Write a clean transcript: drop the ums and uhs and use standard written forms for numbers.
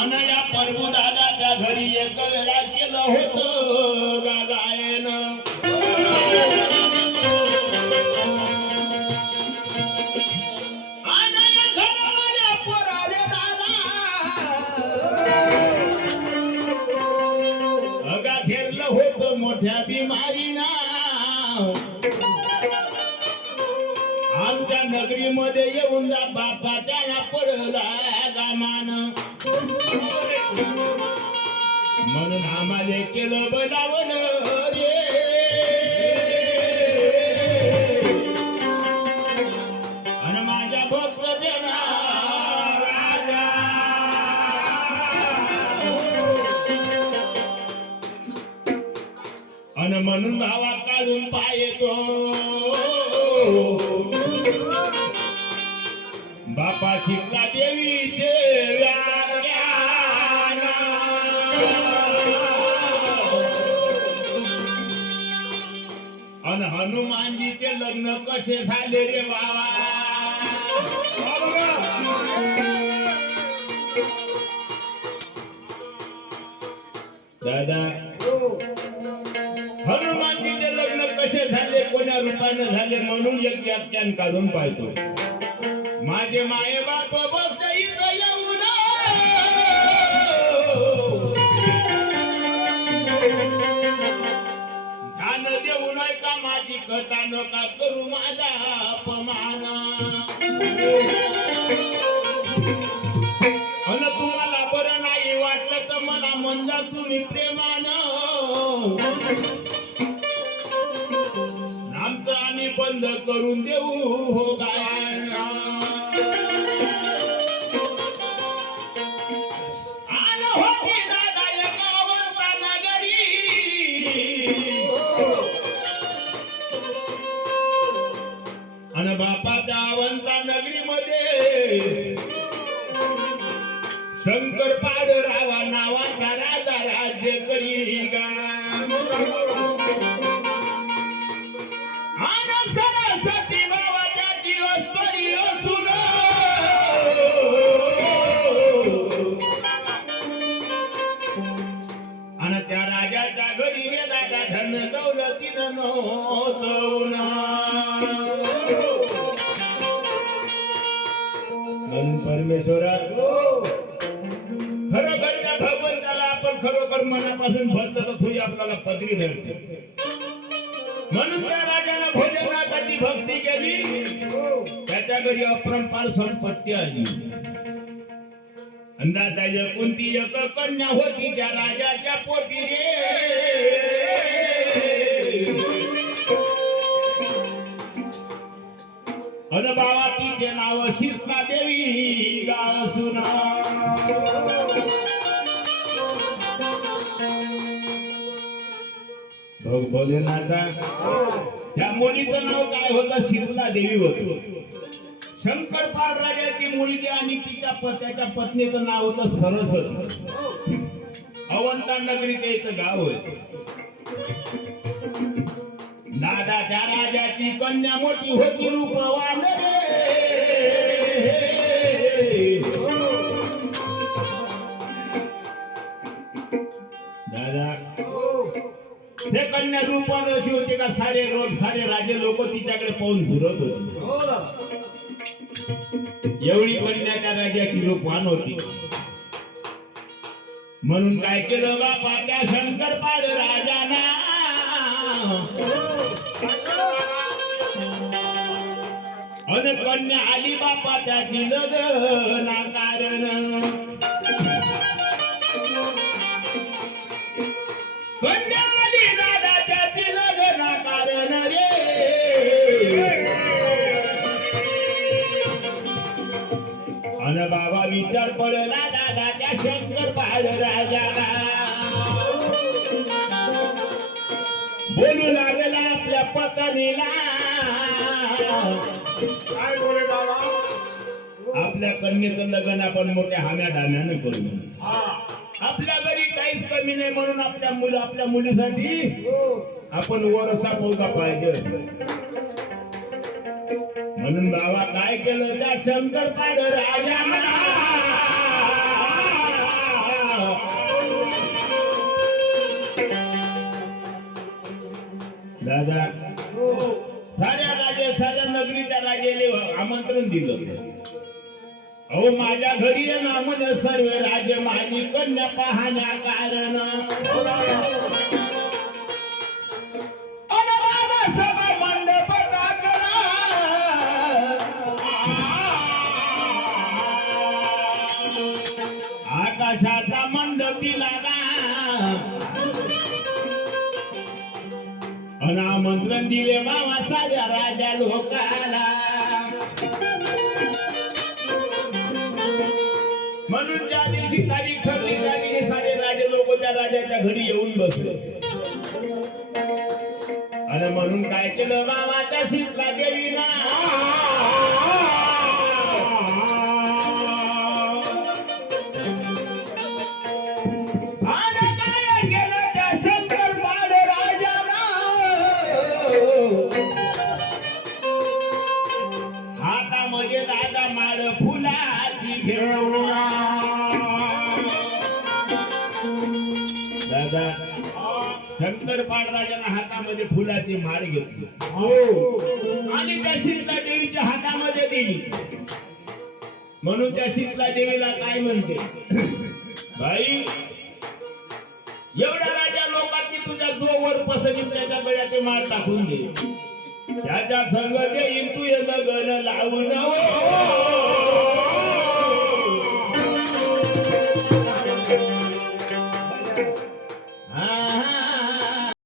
आणि या प्रभू दादाच्या घरी एक वेळा केलं होतं गायन. घेरलं होतं मोठ्या बिमारीना आमच्या नगरीमध्ये येऊन जा बापाच्या पडला गामान. म्हणून आम्हाला केलं बोलावण रे. आणि माझ्या भक्त जना राजा आणि म्हणून भावा काढून पायतो बापा शिकला देवीचे व्याख्यान. आणि हनुमानजीचे लग्न कसे झाले रे बाबा. दादा हनुमानजीचे लग्न कसे झाले कोण्या रूपाने झाले म्हणून एक व्याख्यान काढून पाहतो. माझे माये बाप बसले इथं येऊन ध्यान देऊ नये का माझी कथा नका करू माझा अपमान. आणि तुम्हाला बरं नाही वाटलं तर मला म्हणजा तुम्ही प्रेमानं. आमचं आम्ही बंद करून देऊ हो गायन. आलो होती दादा एका अवंता नगरी आणि बापाच्या अवंता नगरीमध्ये शंकर पाडरावा नावाचा राजा राज्य करी गा. सरस्वती बाबाच्या जीवस्तरी असून आणि त्या राजाच्या घरी रे दादा धन दौलतीनं नव्हतं. म्हणून परमेश्वरा खरोखर त्या भगवंताला आपण खरोखर मनापासून भक्त तुझी आपल्याला पदरी धरते. म्हणून त्या राजाला भोलेनाथाची भक्ती केली. त्याच्या घरी अपरंपार संपत्ती आली. अंदाजा कोणती एक कन्या होती त्या राजाच्या पोटी रे. अन बाबा तिचे नाव शीतला देवी गासुना. भोलेनाथा त्या मुलीचं नाव काय होतं शीतला देवी होत. शंकरपाळ राजाची मुलगी आणि त्याच्या पत्नीचं नाव होतं सरस्वती. अवंता नगरी त्याचं गाव होत. दादा त्या राजाची कन्या मोठी होती रूपवान दादा ते कन्या रूपान अशी होती का सारे राजे लोक तिच्याकडे पाहून झुरत होते. एवढी कन्या त्या राजाची रूपवान होती. म्हणून काय केलं बापा त्या शंकरपाळ राजाना अन कन्या आली बापा त्याची लग्न कारण. कन्या आली दादा त्याची लग्न कारण रे. अन बाबा विचार पडला दादा त्या शंकरपाळ राजाला. बोलू लागला आपल्या पत्नीला. काय बोले बाबा. आपल्या कन्येचं लग्न आपण मोठ्या हाम्या डाम्यानं करू. आपल्या घरी काहीच कमी नाही म्हणून आपल्या मुलीसाठी आपण वरसा मुलगा पाहिजे. म्हणून बाबा काय केलं त्या शंकरपाळ राजाला म्हणून दिलं. अहो माझ्या घरी ये ना म्हणे सर्व राजे माझी कन्या पाहण्या कारण सभा मंडप टाकला आकाशाचा मंडप दिला आमंत्रण दिले बाबा साऱ्या राजा लोकाला. म्हणून ज्या दिवशी तारीख ठरली त्या दिवशी सारे राजे लोक त्या राजाच्या घरी येऊन बसले. आणि म्हणून काय केलं बाबाच्या शीतला देवीला हातामध्ये दादा माळ फुलाची घेऊन दादा शंकर पाळराजांना हातामध्ये फुलाची माळ घेतली आणि त्या शीतला देवीच्या हातामध्ये दिली. म्हणून त्या शीतला देवीला काय म्हणते बाई एवढ्या राजा लोकांनी तुझ्या जो वर पसंत त्याच्या गळ्यात ते माळ टाकून दे त्याच्या संग देईन तू लग्न लावून